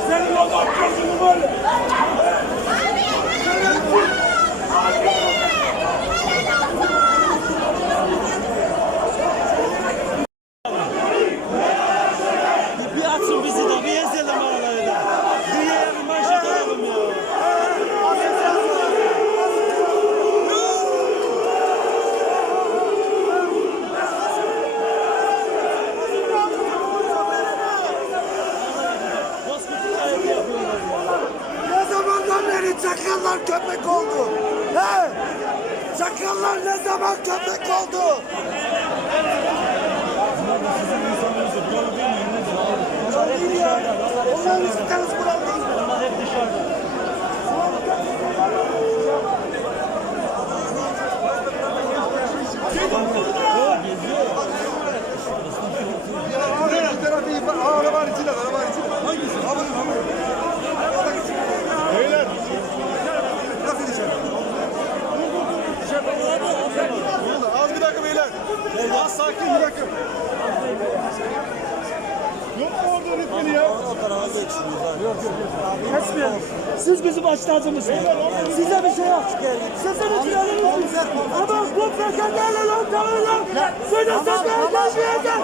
senin Allah gözünü böyle. Çakallar köpek oldu. He? Çakallar ne zaman köpek oldu? Buralı değil ya. Onlar isteriz buralı değil. Onlar hep dışarıda. Arabanın Yok mu orada ritmini ya? Kesmeyelim. Siz bizim açtığımız. Size bir şey yok. Sizin için eliniz Ama bu fekerlerle lan tamam lan. Söyle sen de gelmeyeceksin.